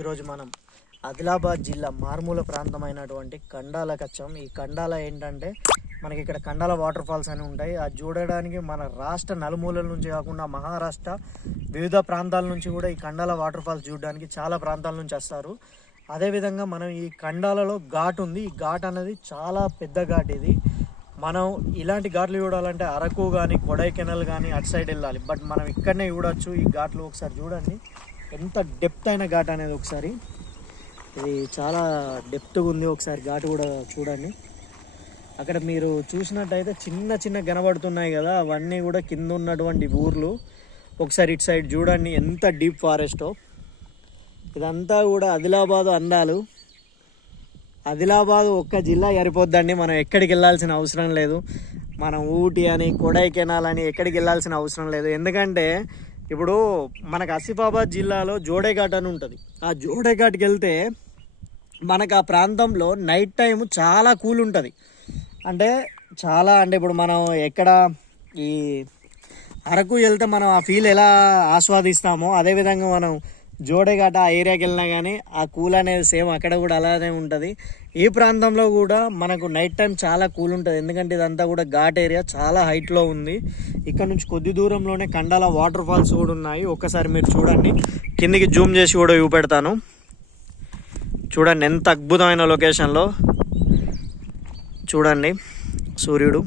ఈరోజు మనం ఆదిలాబాద్ జిల్లా మారుమూల ప్రాంతమైనటువంటి కండాలకు వచ్చాం. ఈ కండాల ఏంటంటే మనకి ఇక్కడ కండాల వాటర్ ఫాల్స్ అని ఉంటాయి. అది చూడడానికి మన రాష్ట్ర నలుమూలల నుంచి కాకుండా మహారాష్ట్ర వివిధ ప్రాంతాల నుంచి కూడా ఈ కండాల వాటర్ ఫాల్స్ చూడడానికి చాలా ప్రాంతాల నుంచి వస్తారు. అదేవిధంగా మనం ఈ కండాలలో ఘాట్ ఉంది. ఈ ఘాట్ అనేది చాలా పెద్ద ఘాట్. ఇది మనం ఇలాంటి ఘాట్లు చూడాలంటే అరకు కానీ కొడైకెనాల్ కానీ అటు సైడ్ వెళ్ళాలి. బట్ మనం ఇక్కడనే చూడొచ్చు. ఈ ఘాట్లు ఒకసారి చూడండి ఎంత డెప్త్ అయిన ఘాట్ అనేది. ఒకసారి ఇది చాలా డెప్త్గా ఉంది. ఒకసారి ఘాట్ కూడా చూడండి. అక్కడ మీరు చూసినట్టయితే చిన్న చిన్న కనబడుతున్నాయి కదా, అవన్నీ కూడా కింద ఉన్నటువంటి ఊర్లు. ఒకసారి ఇటు సైడ్ చూడండి ఎంత డీప్ ఫారెస్టో. ఇదంతా కూడా ఆదిలాబాద్ అందాలు. ఆదిలాబాద్ ఒక్క జిల్లా సరిపోద్దండి. మనం ఎక్కడికి వెళ్ళాల్సిన అవసరం లేదు. మనం ఊటీ అని కొడైకెనాల్ అని ఎక్కడికి వెళ్ళాల్సిన అవసరం లేదు. ఎందుకంటే ఇప్పుడు మనకు ఆసిఫాబాద్ జిల్లాలో జోడేఘాట్ అని ఉంటుంది. ఆ జోడేఘాట్కి వెళ్తే మనకు ఆ ప్రాంతంలో నైట్ టైం చాలా కూల్ ఉంటుంది. అంటే ఇప్పుడు మనం ఎక్కడ ఈ అరకు వెళ్తే మనం ఆ ఫీల్ ఎలా ఆస్వాదిస్తామో అదేవిధంగా మనం జోడేఘాట్ ఆ ఏరియాకి వెళ్ళినా కానీ ఆ కూల్ అనేది సేమ్ అక్కడ కూడా అలానే ఉంటుంది. ఈ ప్రాంతంలో కూడా మనకు నైట్ టైం చాలా కూల్ ఉంటుంది. ఎందుకంటే ఇదంతా కూడా ఘాట్ ఏరియా, చాలా హైట్లో ఉంది. ఇక్కడ నుంచి కొద్ది దూరంలోనే కండాల వాటర్ ఫాల్స్ కూడా ఉన్నాయి. ఒక్కసారి మీరు చూడండి, కిందికి జూమ్ చేసి కూడా చూపెడతాను. చూడండి ఎంత అద్భుతమైన లొకేషన్లో చూడండి సూర్యుడు.